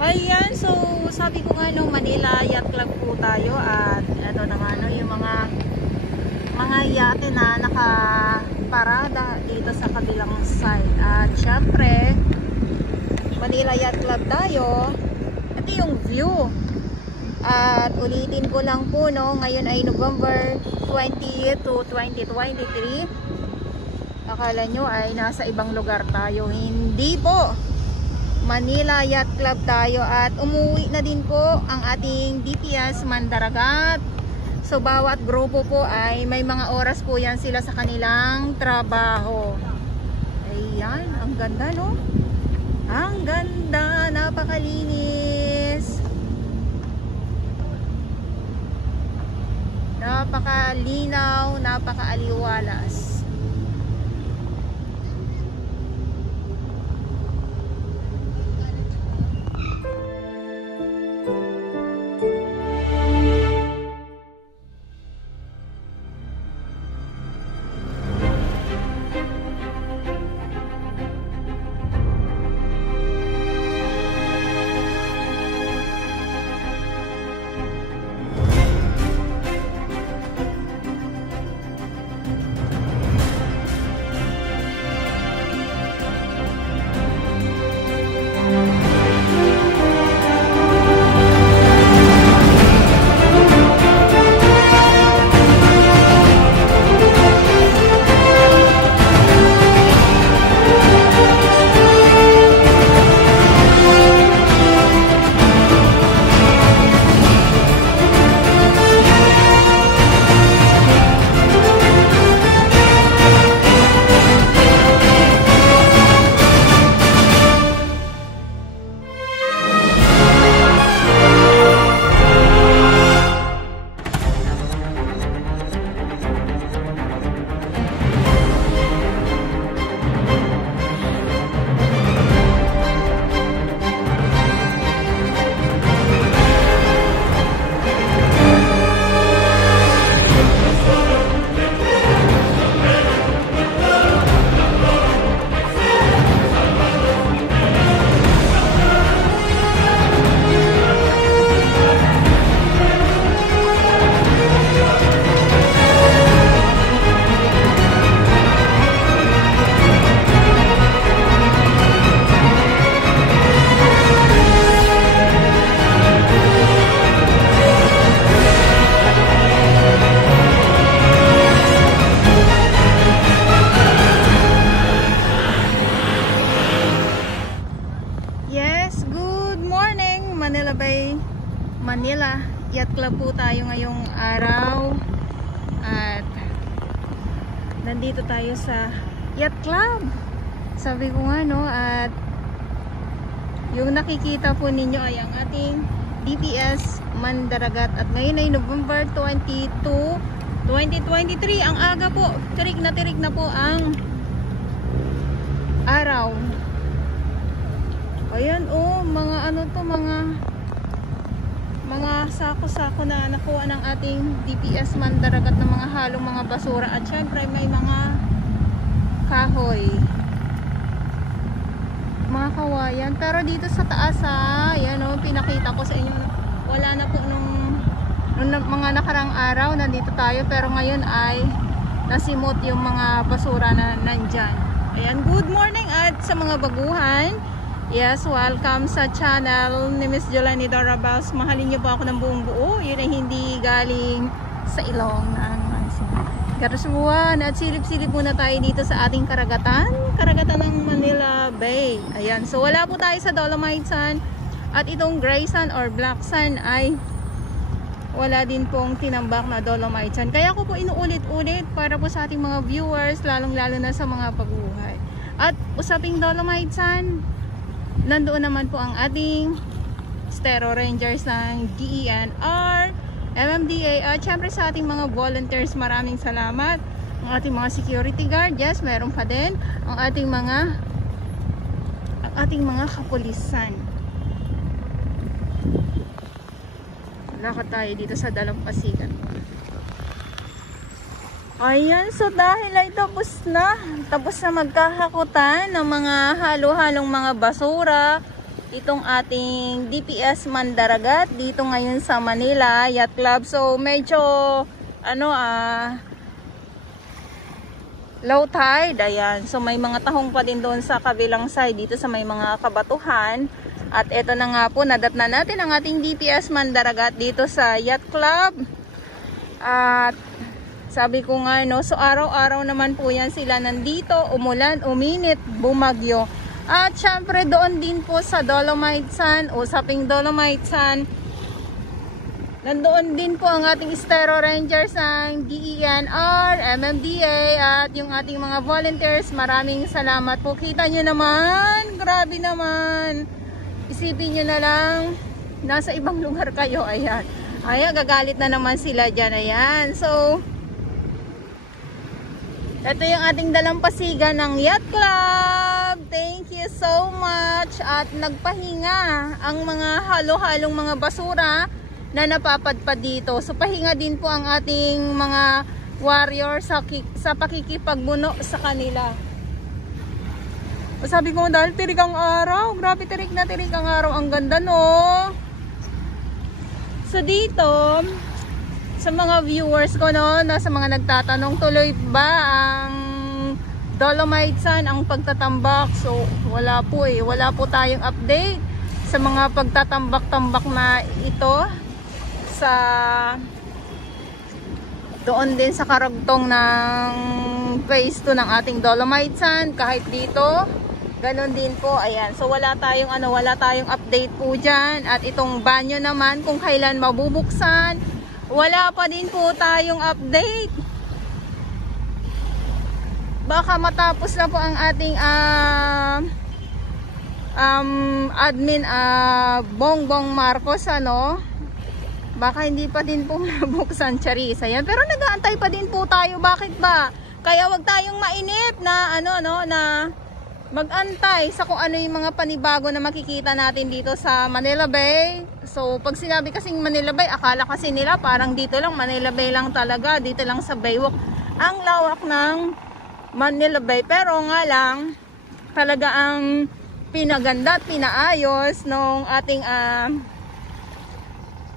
Ayan, so sabi ko nga no, Manila Yacht Club po tayo at ito naman no, yung mga yate na nakaparada dito sa kabilang side. At syempre, Manila Yacht Club tayo. Ito yung view. At ulitin ko lang po no, ngayon ay November 20 to 2023. Akala nyo ay nasa ibang lugar tayo. Hindi po. Manila Yacht Club tayo at umuwi na din po ang ating DPS Mandaragat. So bawat grupo po ay may mga oras po yan sila sa kanilang trabaho. Ayan, ang ganda no? Ang ganda, napakalinis. Napakalinaw, napakaaliwalas. Manila Yacht Club po tayo ngayong araw at nandito tayo sa Yacht Club. Sabi ko nga no, at yung nakikita po ninyo ay ang ating DPS Mandaragat at ngayon ay November 22, 2023. Ang aga po, tirik na po ang araw. Ayan oh, mga ano to, mga sako-sako na nakuha ng ating DPS Mandaragat ng mga halong mga basura at syempre may mga kahoy, mga kawayan. Pero dito sa taas yan o, pinakita ko sa inyo, wala na po nung mga nakarang araw nandito tayo, pero ngayon ay nasimot yung mga basura na nandyan. Ayan, good morning at sa mga baguhan. Yes, welcome sa channel ni Miss Jolani Dorabas. Mahalin niyo po ako ng buong buo. Yun ay hindi galing sa ilong na Karasuan. At silip-silip muna tayo dito sa ating karagatan ng Manila Bay. Ayan, so wala po tayo sa Dolomite Sand. At itong gray sand or black sand ay wala din pong tinambak na Dolomite Sand. Kaya ko po inuulit-ulit para po sa ating mga viewers, lalong-lalo na sa mga pagbuhay. At usaping Dolomite Sand, nandoon naman po ang ating Stero Rangers ng DENR, MMDA at syempre sa ating mga volunteers, maraming salamat. Ang ating mga security guard, yes, meron pa din. Ang ating mga kapulisan. Lakad tayo dito sa Dalampasigan. Ayan, so dahil ay tapos na magkakakutan ng mga halo-halong mga basura, itong ating DPS Mandaragat dito ngayon sa Manila Yacht Club. So medyo low tide, ayan. So may mga tahong pa din doon sa kabilang side dito sa may mga kabatuhan. At eto na nga po, nadatna natin ang ating DPS Mandaragat dito sa Yacht Club. At sabi ko nga, no, so araw-araw naman po yan sila nandito, umulan, uminit, bumagyo. At syempre doon din po sa Dolomite Sun, usaping Dolomite Sun, nandoon din po ang ating Estero Rangers ng DENR, MMDA at yung ating mga volunteers. Maraming salamat po. Kita nyo naman, grabe naman. Isipin nyo na lang, nasa ibang lugar kayo, ayan. Ayan, gagalit na naman sila dyan, ayan. So, ito yung ating dalampasigan ng Yacht Club. Thank you so much. At nagpahinga ang mga halo-halong mga basura na napapadpad dito. So, pahinga din po ang ating mga warrior sa pakikipagbuno sa kanila. Sabi ko dahil tirik ang araw. Grabe, tirik na tirik ang araw. Ang ganda, no? So dito, sa mga viewers ko, no, na sa mga nagtatanong, tuloy ba ang Dolomite Sun ang pagtatambak? So wala po eh. Wala po tayong update sa mga pagtatambak-tambak na ito sa doon din sa karagtong ng phase 2 ng ating Dolomite Sun. Kahit dito ganon din po, ayan. So wala tayong update po dyan. At itong banyo naman, kung kailan mabubuksan, wala pa din po tayong update. Baka matapos na po ang ating admin Bongbong Marcos, ano. Baka hindi pa din po mabuksan, Charis. Ayan. Pero nag-aantay pa din po tayo. Bakit ba? Kaya wag tayong mainip na na mag-antay sa kung ano yung mga panibago na makikita natin dito sa Manila Bay. So, pag sinabi kasing Manila Bay, akala kasi nila parang dito lang, Manila Bay lang talaga, dito lang sa Baywalk. Ang lawak ng Manila Bay. Pero nga lang, talaga ang pinaganda at pinaayos nung ating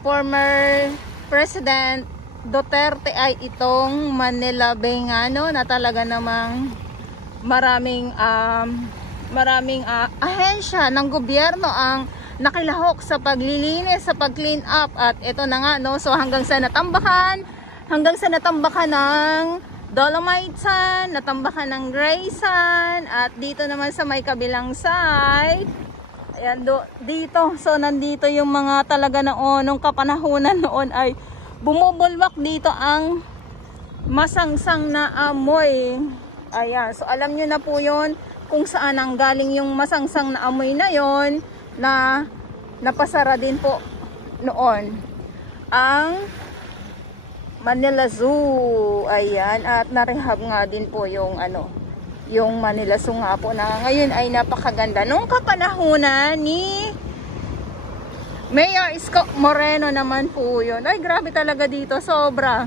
former President Duterte ay itong Manila Bay nga, no, na talaga namang maraming ahensya ng gobyerno ang nakilahok sa paglilinis, sa pag-clean up. At ito na nga, no, so hanggang sa natambakan ng Dolomite Sun, natambakan ng Gray Sun, at dito naman sa may kabilang side, ayan, dito, so nandito yung mga talaga nung kapanahunan noon ay bumubulwak dito ang masangsang na amoy. Ayan, so alam nyo na po yun kung saan ang galing yung masangsang na amoy na yon, na napasara din po noon ang Manila Zoo. Ayan, at narehab nga din po yung yung Manila Zoo nga po, na ngayon ay napakaganda. Nung kapanahunan ni Mayor Isko Moreno naman po yun. Ay, grabe talaga dito, sobra.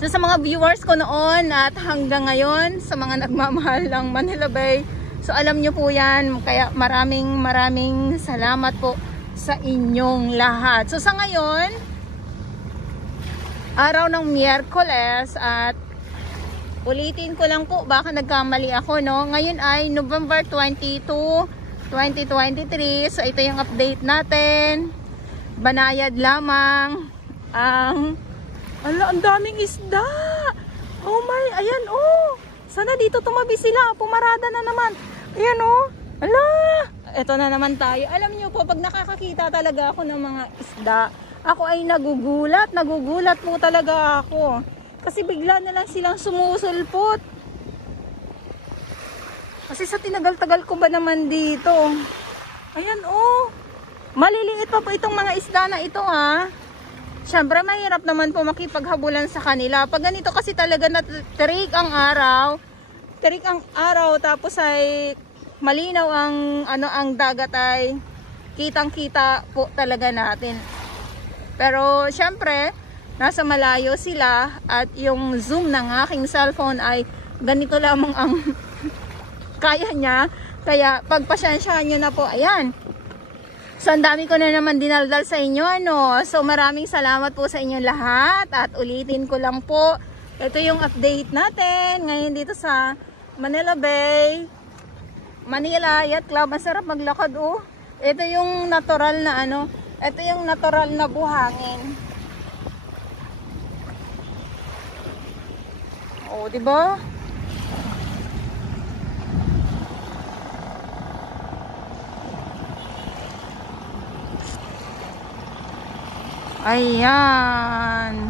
So sa mga viewers ko noon at hanggang ngayon, sa mga nagmamahal ng Manila Bay, so alam nyo po yan. Kaya maraming salamat po sa inyong lahat. So sa ngayon, araw ng Miyerkules, at ulitin ko lang po, baka nagkamali ako, no? Ngayon ay November 22, 2023. So ito yung update natin. Banayad lamang ang ang daming isda. Oh my, ayan, oh. Sana dito tumabi sila. Pumarada na naman. Ayan, oh. Ala, eto na naman tayo. Alam nyo po, pag nakakakita talaga ako ng mga isda, ako ay nagugulat po talaga ako. Kasi bigla na lang silang sumusulpot. Kasi sa tinagal-tagal ko ba naman dito. Ayan, oh. Maliliit pa po itong mga isda na ito, ha. Siyempre, mahirap naman po makipaghabulan sa kanila. Pag ganito kasi talaga na tirik ang araw, tapos ay malinaw ang dagat, ay kitang-kita po talaga natin. Pero siyempre, nasa malayo sila, at yung zoom ng aking cellphone ay ganito lamang ang kaya niya. Kaya pagpasensyahan nyo na po. Ayan. So, ang dami ko na naman dinaldal sa inyo, ano. So, maraming salamat po sa inyong lahat. At ulitin ko lang po, ito yung update natin ngayon dito sa Manila Bay, Manila Yacht Club. Masarap maglakad, oh. Ito yung natural na ano, ito yung natural na buhangin. Oh, di ba? Ayan.